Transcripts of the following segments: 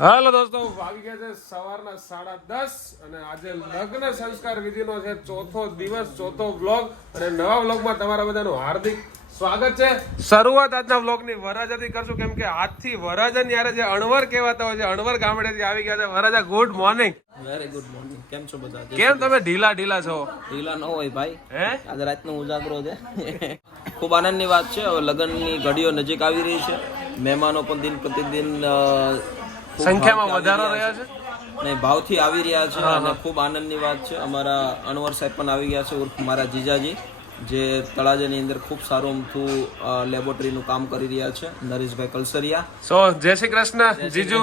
હાલો દોસ્તો, આવી ગયા છે સવારના 10:30 અને આજે લગ્ન સંસ્કાર વિધિનો છે ચોથો દિવસ, ચોથો વ્લોગ અને નવા વ્લોગમાં તમારા બધાનું હાર્દિક સ્વાગત છે. શરૂઆત આજના વ્લોગની વરરાજાથી કરશું, કેમ કે આજથી વરરાજાની યારે જે અણવર કહેવાતા હોય છે, અણવર ગામડેથી આવી ગયા છે. વરરાજા, good morning. Very good morning. કેમ છો બધા? કેમ તમે ઢીલા છો? ઢીલા ન હોય ભાઈ, હે આજે રાતનો ઉજાગરો છે. ખૂબ આનંદની વાત છે. હવે લગ્નની ઘડીઓ નજીક આવી રહી છે. મહેમાનો પણ દિન પ્રતિદિન સંખ્યામાં વધારો રહ્યા છે ને ભાવથી આવી રહ્યા છે અને ખૂબ આનંદની વાત છે. અમારા અનવર સાહેબ પણ આવી ગયા છે, ઉર્ફ મારા જીજાજી, જે તળાજાની અંદર ખૂબ સારું અમથું લેબોરેટરીનું કામ કરી રહ્યા છે. નરેશભાઈ કલસરિયા. સો જય શ્રી કૃષ્ણ જીજુ.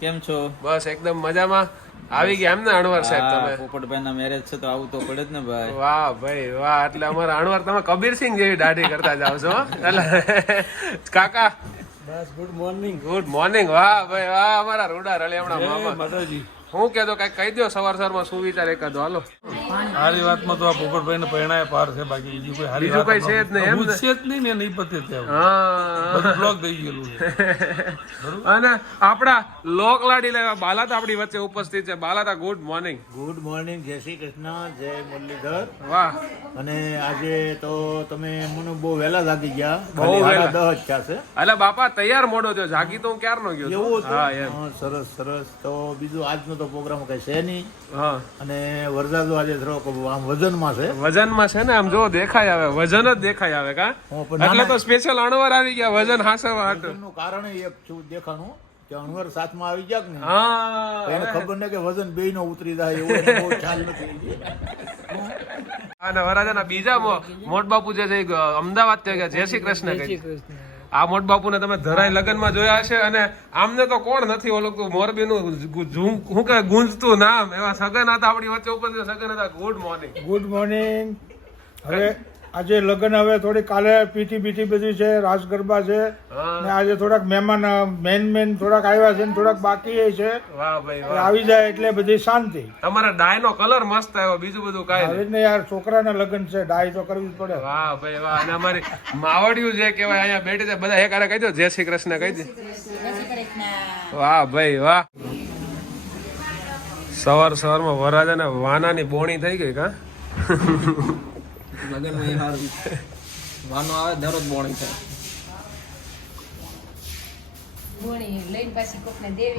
કેમ છો? બસ એકદમ મજામાં. આવી ગયા એમને અણવર સાહેબ તમે? પોપટભાઈ ના મેરેજ છે તો આવું તો પડે જ ને ભાઈ. વાહ ભાઈ વાહ, એટલે અમારા અણવર તમે કબીરસિંહ જેવી દાઢી કરતા જાવ છો. એટલે કાકા બસ ગુડ મોર્નિંગ. Good morning. વાહ ભાઈ વાહ, અમારા રૂડા રળિયામણા મામા. માતાજી હું કહેતો કઈ કહી દો સવારમાં શું વિચાર એકાદો હાલો. હારી વાતમાં તો આ પોપટભાઈ ને પરિણાય પાર છે, બાકી બીજું કોઈ હારી બીજું કઈ છે જ નહીં એમ ને? છે જ નહીં ને, નહીં પતે ત્યાં હા બધું બ્લોક થઈ ગયેલું છે. અને આપણા લોકલાડી લેવા બાલાતા આપણી વચ્ચે ઉપસ્થિત છે. બાલાતા, ગુડ મોર્નિંગ. ગુડ મોર્નિંગ, જય શ્રી કૃષ્ણ, જય મુરલીધર. વાહ, અને આજે તો તમે મને બહુ વહેલા જાગી ગયા, બહુ વહેલા. 10:30 જ થયા છે. એટલે બાપા તૈયાર મોડો થયો, જાગી તો હું ક્યારનો ગયો હતો. એવું હતું? હા એમ. હા, સરસ સરસ. તો બીજું આજનો તો પ્રોગ્રામ કઈ છે નહીં, હા, અને વરસાદો આજે થોડોક આમ વજનમાં છે. વજનમાં છે ને, આમ જો દેખાય આવે, વજન જ દેખાય આવે કા. હા, પણ એટલે તો સ્પેશિયલ અણવર આવી ગયા વજન હાસવા હાટુ. વજનનું કારણ એક છું દેખાનું કે અણવર સાથમાં આવી જાય ને, હા, એને ખબર ને કે વજન બેય નો ઉતરી જાય, એવું એને બહુ ખ્યાલ નથી. અને વરાજાના બીજા મોટ બાપુ જે છે એ અમદાવાદ થી ગયા. જય શ્રી કૃષ્ણ કહી. આ મોટ બાપુને તમે ધરાઈ લગ્નમાં જોયા હશે, અને આમને તો કોણ નથી ઓળખતું. મોરબીનું શું કે ગુંજતું નામ, એવા સગન હતા આપણી વચ્ચે ઉપસ્થિત. સગન હતા, ગુડ મોર્નિંગ. Good morning. હવે આજે લગ્ન, હવે થોડી કાલે પીઠી બીઠી બધી છે, રાસ ગરબા છે, ને આજે થોડાક મહેમાન મેન થોડાક આવ્યા છે ને થોડાક બાકી છે. વાહ ભાઈ એ વાહ, આવી જાય એટલે બધી શાંતિ. તમારા ડાય નો કલર મસ્ત આવ્યો, બીજું બધું કાંઈ હવે નહીં. ને યાર, છોકરાના લગ્ન છે, ડાય તો કરવી જ પડે. વાહ ભાઈ વાહ. અને અમારી માવડિયું જે કહેવાય અહીંયા બેઠી છે, બધા એક હારે કહી દો જય શ્રી કૃષ્ણ કહી દે. વાહ ભાઈ વાહ. સવારમાં વરરાજાને વાનાની બોણી થઈ ગઈ કા. લગ્નમાં એ સારું વાનો આવે દરરોજ બોણી થાય.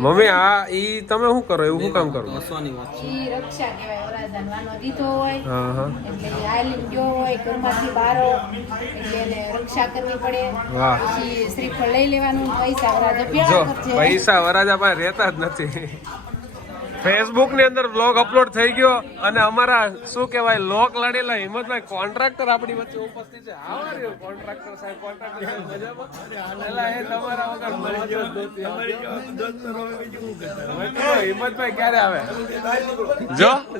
મમ્મી આ ઈ તમે શું કરો, એવું શું કામ કરો? હસવાની વાત છે. ઈ રક્ષા કહેવાય. વરરાજાને વાનો દીધો હોય હા હા, એટલે ઈ હાલીને ગયો હોય ઘરમાંથી બારો, એટલે એને રક્ષા કરવી પડે. વાહ. પછી શ્રીફળ લઈ લેવાનું, પૈસા વરરાજા જો ભેગા કરજે. પૈસા વરાજા પાસે રહેતા જ નથી. ફેસબુક ની અંદર બ્લોગ અપલોડ થઈ ગયો, અને અમારા શું કહેવાય લોક લડેલા હિંમતભાઈ કોન્ટ્રાક્ટર આપણી વચ્ચે ઉપસ્થિત છે. આવો રે કોન્ટ્રાક્ટર સાહેબ. કોન્ટ્રાક્ટર સાહેબ મજામાં? એલા એ તમારા વગર મજા જ નહોતી. હિંમતભાઈ ક્યારે આવે?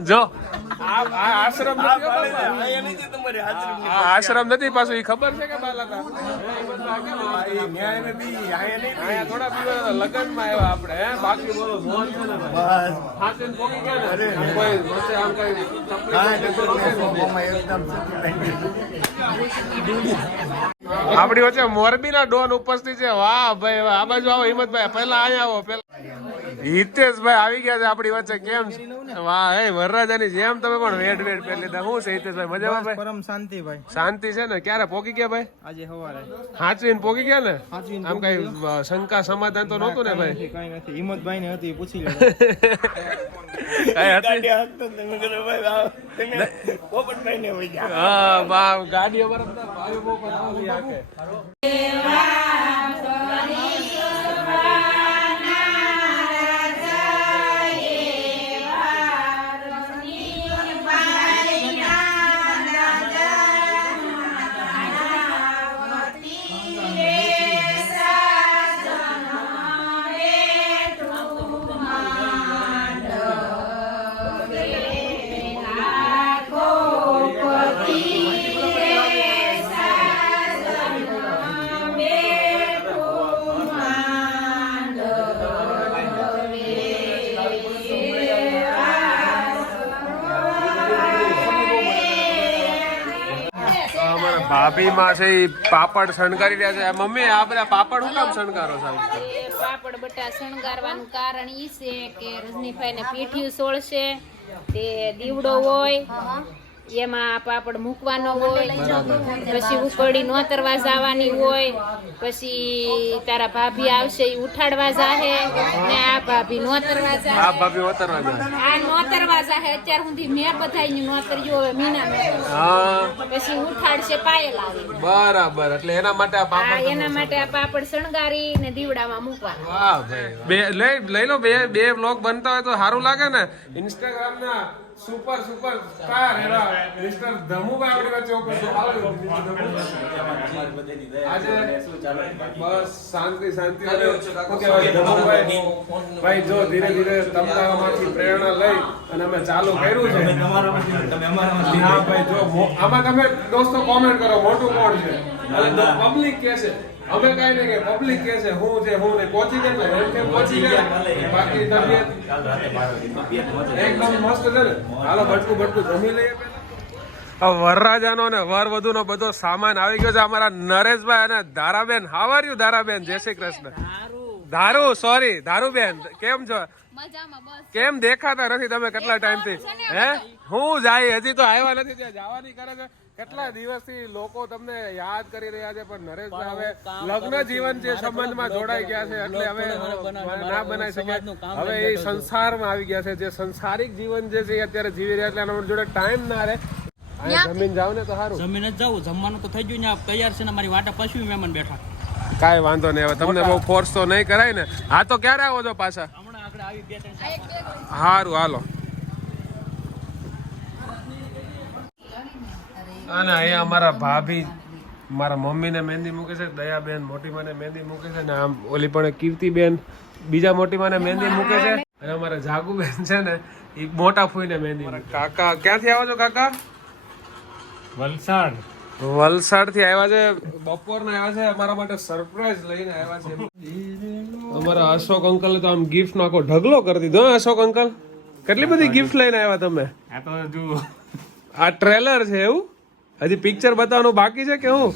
જો આ આશ્રમ નથી હો બાપા. આ આશ્રમ નથી પાછું, એ ખબર છે કે બાલાતા અહીંયા થોડા દિવસ લગ્નમાં આવ્યા આપણે. હે બાકી બોલો મોજ છે ને ભાઈ? બસ હાથીને પોકી ગયા ને? કોઈ વચ્ચે આમ કઈ તકલીફ આપણી વચ્ચે મોરબીના ડોન ઉપસ્થિત છે. વાહ ભાઈ વાહ. આ બાજુ આવો હિંમતભાઈ, પહેલા અહીંયા આવો. પેલા હિતેશભાઈ આવી ગયા છે આપણી વચ્ચે. કેમ છે? વાહ, એ વરરાજાની જેમ તમે પણ વેડ પહેરી લીધા. શું છે હિતેશભાઈ, મજામાં ભાઈ? પરમ શાંતિ ભાઈ. શાંતિ છે ને? ક્યારે પોકી ગયા ભાઈ? આજે સવારે હાચવીને પોકી ગયા ને? હાચવીને આમ કઈ શંકા સમાધાન તો નહોતું ને ભાઈ? કઈ નથી. હિંમતભાઈ ને હતી, પૂછી લે. હા બા, ગાડી અમારા ભાઈઓ બહુ પસંદ આકે. ભાભી માં છે ઈ પાપડ શણગારી રહ્યા છે. મમ્મી આ બધા પાપડ શું કામ શણગારો છો? પાપડ બટા શણગારવાનું કારણ ઈ છે કે રજનીભાઈ ને પીઠિયું સોળશે તે દીવડો હોય એમાં પાપડ મૂકવાનો હોય, પછી ઉકરડી નોતરવા જવાની હોય, પછી તારા ભાભી આવશે ઈ ઉઠાડવા જાહે ને આ ભાભી નોતરવા જાહે. આ ભાભી ઉતરવા જાય. આ નોતરવા જાહે. અત્યાર સુધી મેં બધાયની નોતર્યું, હવે મીના મેં હા પછી ઉઠાડશે પાયલ આવી. બરાબર, એટલે એના માટે આ પાપડ એના માટે આ પાપડ શણગારી ને દીવડામાં મૂકવાના. વાહ ભાઈ, લઈ લો બે વ્લોગ બનતા હોય તો સારું લાગે ને. ઇન્સ્ટાગ્રામ ના સુપર સ્ટાર એવા મિસ્ટર ધમુભાઈ આપણી વચ્ચે ઉપસ્થિત આજે બસ શાંતિ ભાઈ. જો ધીરે ધીરે તમારામાંથી પ્રેરણા લઈ અને અમે ચાલુ કર્યું છે. હા ભાઈ, જો આમાં તમે દોસ્તો કોમેન્ટ કરો મોટું કોણ છે, અને પબ્લિક કે છે અમે કઈ નહીં કે પબ્લિક કે છે હું છે હું ને પહોંચી જાય એમ કે પહોંચી જાય. બાકી તબિયત એકદમ મસ્ત છે ને. હાલો બટકું જમી લઈએ. વરરાજાનો ને વરવધુનો બધો સામાન આવી ગયો છે. અમારા નરેશભાઈ અને Dharaben. How are you Dharaben? જય શ્રી કૃષ્ણ. ધારુબેન કેમ છો? કેમ દેખાતા નથી તમે કેટલા ટાઈમથી? હે હું જાય હજી તો આવ્યા નથી, ત્યાં જવાની કરે છે. કેટલા દિવસથી લોકો તમને યાદ કરી રહ્યા છે, પણ નરેશભાઈ હવે લગ્ન જીવન જે સંબંધમાં જોડાઈ ગયા છે એટલે હવે ના બનાવી શકે. હવે એ સંસારમાં આવી ગયા છે. જે સંસારિક જીવન જે છે અત્યારે જીવી રહ્યા એટલે એના જોડે ટાઈમ ના રહે. જમીન જાવ ને તો સારું. જમીન જ જાવ, જમવાનું તો થઈ ગયું ને તૈયાર છે ને. મારી વાટે પાછું મહેમાન બેઠા. કાંઈ વાંધો નહીં. હવે તમને બહુ ફોર્સ તો નહીં કરાય ને. હા તો ક્યારે આવો છો પાછા? હમણાં આગળ આવી 2-3 સારું હાલો. અને અહીંયા અમારા ભાભી મારા મમ્મીને મહેંદી મૂકે છે, દયાબેન મોટી માને મહેંદી મૂકે છે, ને આમ ઓલી પણ કીર્તિબેન બીજા મોટી માને મહેંદી મૂકે છે, અને અમારા જાગુબેન છે ને એ મોટા ફૂઈને મહેંદી. કાકા ક્યાંથી આવો છો કાકા? વલસાડ થી આવ્યા છે. બપોરના આવ્યા છે. અમારા માટે સરપ્રાઈઝ લઈને આવ્યા છે. અમારા અશોક અંકલ તો આમ ગિફ્ટ નો આખો ઢગલો કરી દીધો. અશોક અંકલ કેટલી બધી ગિફ્ટ લઈને આવ્યા તમે? આ ટ્રેલર છે એવું? હજી પિક્ચર બતાવવાનું બાકી છે કે હું?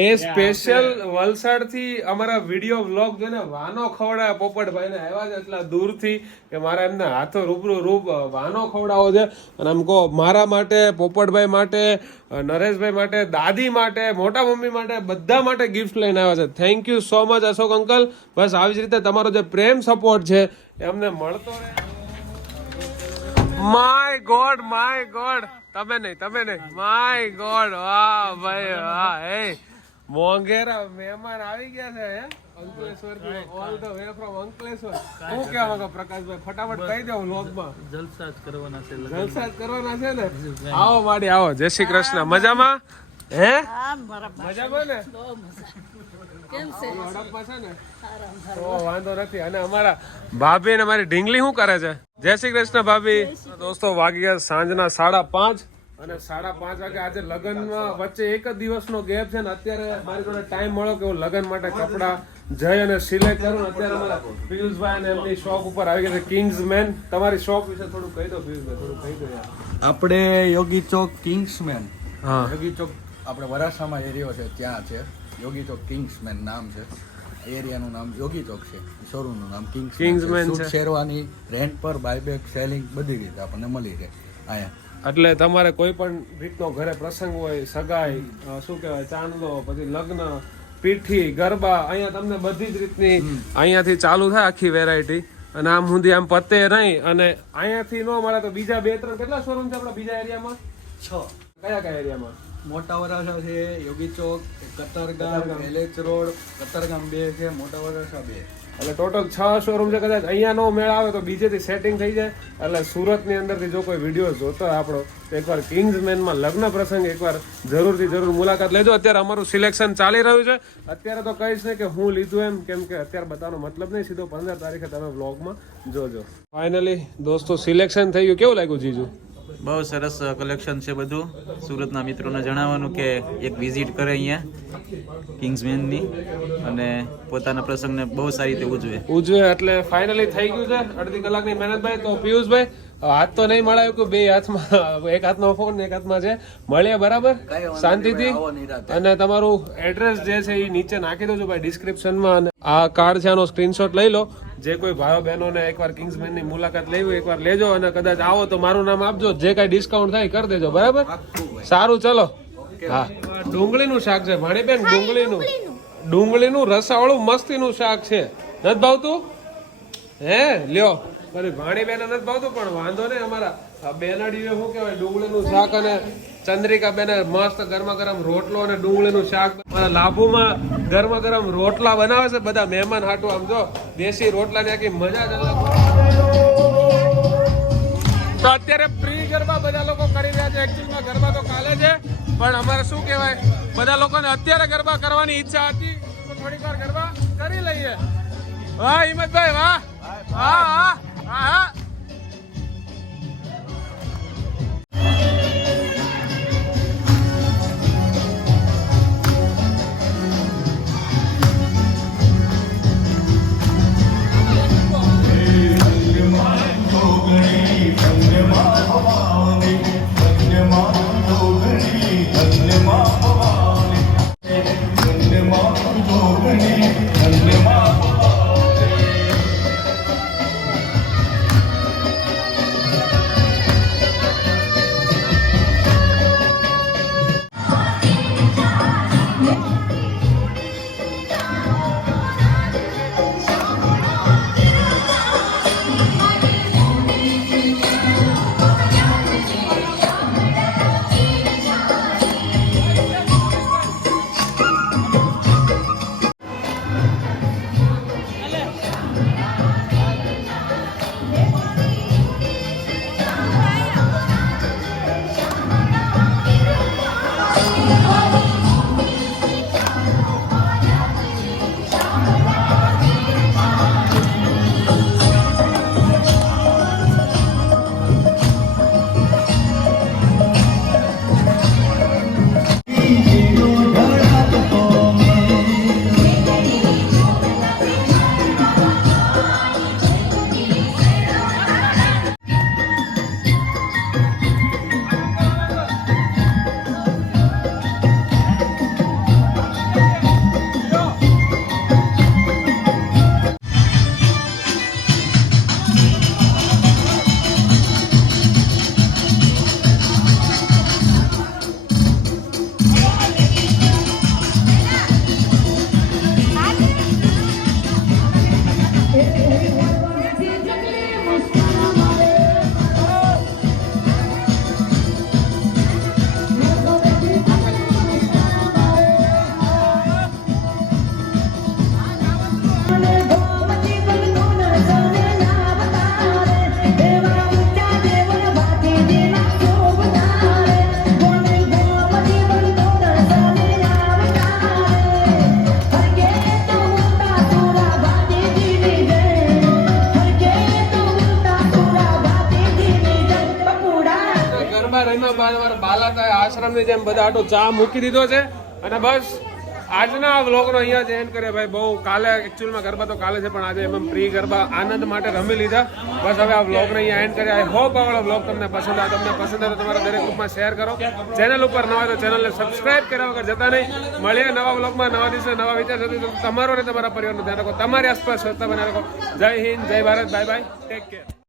એ સ્પેશિયલ વલસાડ થી અમારા વિડીયો વ્લોગ જોઈને વાનો ખવડાવે પોપટભાઈ ને આવ્યા છે એટલા દૂરથી કે મારા એમના હાથો રૂપ વાનો ખવડાવો છે. અને આમ કહો મારા માટે, પોપટભાઈ માટે, નરેશભાઈ માટે, દાદી માટે, મોટા મમ્મી માટે, બધા માટે ગિફ્ટ લઈને આવ્યા છે. Thank you so much Ashok uncle. બસ આવી જ રીતે તમારો જે પ્રેમ સપોર્ટ છે એ અમને મળતો રહે. માય ગોડ તમે નહીં માય ગોડ. વાહ ભાઈ વાહ. હે મોંઘેરા મહેમાન આવી ગયા છે. અંકલેશ્વર થી all the way from Ankleshwar. હું કહેવા માંગો પ્રકાશભાઈ? ફટાફટ કહી દઉં વ્લોગમાં. જલસા જ કરવાના છે ને. આવો માડી આવો. જય શ્રી કૃષ્ણ. મજામાં? હે મજામાં ને? હડપમાં છે ને? વાંધો નથી. અને અમારા ભાભી ને મારી ઢીંગલી શું કરે છે? જય શ્રી કૃષ્ણ ભાભી. દોસ્તો વાગી ગયા સાંજના 5:30 અને 5:30 વાગે. આજે લગ્નમાં વચ્ચે એક જ દિવસનો ગેપ છે ને અત્યારે મારી જોડે ટાઈમ મળ્યો કે હું લગ્ન માટે કપડા જઈ અને સિલેક્ટ કરું. અત્યારે અમારા પિયુષભાઈ અને એમની શોપ ઉપર આવી ગયા છે કિંગ્સમેન. તમારી શોપ વિશે થોડું કહી દો પિયુષભાઈ, થોડું કહી દો યાર. આપણે યોગી ચોક કિંગ્સમેન. હા, યોગી ચોક આપણે વરાછામાં એરિયો છે ત્યાં છે. યોગી ચોક કિંગ્સમેન નામ છે. એરિયાનું નામ યોગી ચોક છે. શોરૂમનું નામ કિંગ્સમેન છે. શેરવાની રેન્ટ પર બાયબેક સેલિંગ બધી રીતે આપણને મળી રહે અહીંયા. એટલે તમારે કોઈ પણ રીતનો ઘરે પ્રસંગ હોય, સગાઈ, શું કહેવાય, ચાંદલો, પછી લગ્ન, પીઠી, ગરબા, અહીંયા તમને બધી જ રીતની અહીંયાથી ચાલુ થાય આખી વેરાયટી. અને આમ સુધી આમ પતે નહીં. અને અહીંયાથી નો મળે તો બીજા 2-3 કેટલા શોરૂમ છે આપણા બીજા એરિયામાં? 6. કયા એરિયામાં? મોટા વરાછા છે, યોગી ચોક, કતારગામ, એલએચ રોડ, કતારગામ 2 છે, મોટા વરાછા 2. એટલે ટોટલ 6 શોરૂમ છે. કદાચ અહીંયા નો મેળ આવે તો બીજેથી સેટિંગ થઈ જાય. એટલે સુરતની અંદરથી જો કોઈ વિડીયો જોતો હોય આપણો તો એકવાર કિંગ્સમેનમાં લગ્ન પ્રસંગ એકવાર જરૂર મુલાકાત લેજો. અત્યારે અમારું સિલેક્શન ચાલી રહ્યું છે. અત્યારે તો કહીશ ને કે હું લીધું એમ, કેમ કે અત્યારે બતાવવાનો મતલબ નહીં. સીધો 15 તારીખે તમે વ્લોગમાં જોજો. ફાઇનલી દોસ્તો સિલેક્શન થઈ ગયું. કેવું લાગ્યું જીજુ? બહુ સરસ કલેક્શન છે બધું. સુરતના મિત્રોને જણાવવાનું કે એક વિઝિટ કરે અહીંયા કિંગ્સમેનની અને પોતાના પ્રસંગને બહુ સારી રીતે ઉજવે. એટલે ફાઇનલી થઈ ગયું છે. અડધી કલાકની મહેનત ભાઈ. તો પિયુષભાઈ હાથ તો નહીં મળાયું કે બે હાથમાં, એક હાથમાં ફોન ને એક હાથમાં છે. મળીએ બરાબર શાંતિથી. અને તમારું એડ્રેસ જે છે એ નીચે નાખી દો ભાઈ ડિસ્ક્રિપ્શનમાં. અને આ કાર્ડ છે આનો સ્ક્રીનશોટ લઈ લો. જે કોઈ ભાઈઓ બહેનોને એકવાર કિંગ્સમેનની મુલાકાત લેવી એકવાર લેજો. અને કદાચ આવો તો મારું નામ આપજો, જે કઈ ડિસ્કાઉન્ટ થાય કરી દેજો બરાબર. સારું ચલો. હા, ડુંગળીનું શાક છે ભાણીબેન, ડુંગળીનું રસાવાળું મસ્તીનું શાક છે. નથી ભાવતું? હે લ્યો. મારી ભાણીબેન નથી ભાવતું પણ વાંધો નહીં. અમારા બેનાડીઓ શું કહેવાય, ડુંગળીનું શાક અને ચંદ્રિકા બેને મસ્ત ગરમા ગરમ રોટલો અને ડુંગળીનું શાક. મારા લાભુમાં ગરમા ગરમ રોટલા બનાવે છે બધા મહેમાન હાટું. આમ જો દેશી રોટલાની આખી મજા જ અલગ. તો અત્યારે પ્રી ગરબા બધા લોકો કરી રહ્યા છે. એકચ્યુઅલમાં ગરબા તો કાલે છે પણ અમારે શું કહેવાય, બધા લોકોને અત્યારે ગરબા કરવાની ઈચ્છા હતી તો થોડીક વાર ગરબા કરી લઈએ. વાહ હિંમતભાઈ, વાહ. હા હા હા. આશ્રમની જેમ બધા આટો ચા મૂકી દીધો છે. અને બસ આજના વ્લોગનો અહીંયા જ એન્ડ કરીએ ભાઈ. બહુ કાલે એકચ્યુઅલમાં ગરબા તો કાલે છે પણ આજે એમ પ્રી ગરબા આનંદ માટે રમી લીધા. બસ હવે આ વ્લોગને અહીંયા એન્ડ કરીએ. આઈ હોપ આ વ્લોગ તમને પસંદ આવે. તમને પસંદ આવે તો તમારા દરેક ગ્રુપમાં શેર કરો. ચેનલ ઉપર નવા તો ચેનલને સબસ્ક્રાઇબ કર્યા વગર જતા નહીં. મળીએ નવા વ્લોગમાં, નવા દિવસે નવા વિચાર સાથે. તમારો અને તમારા પરિવારનું ધ્યાન રાખો. તમારી આસપાસ સ્વચ્છતા બનાવી રાખો. જય હિન્દ, જય Bharat, bye bye, take care.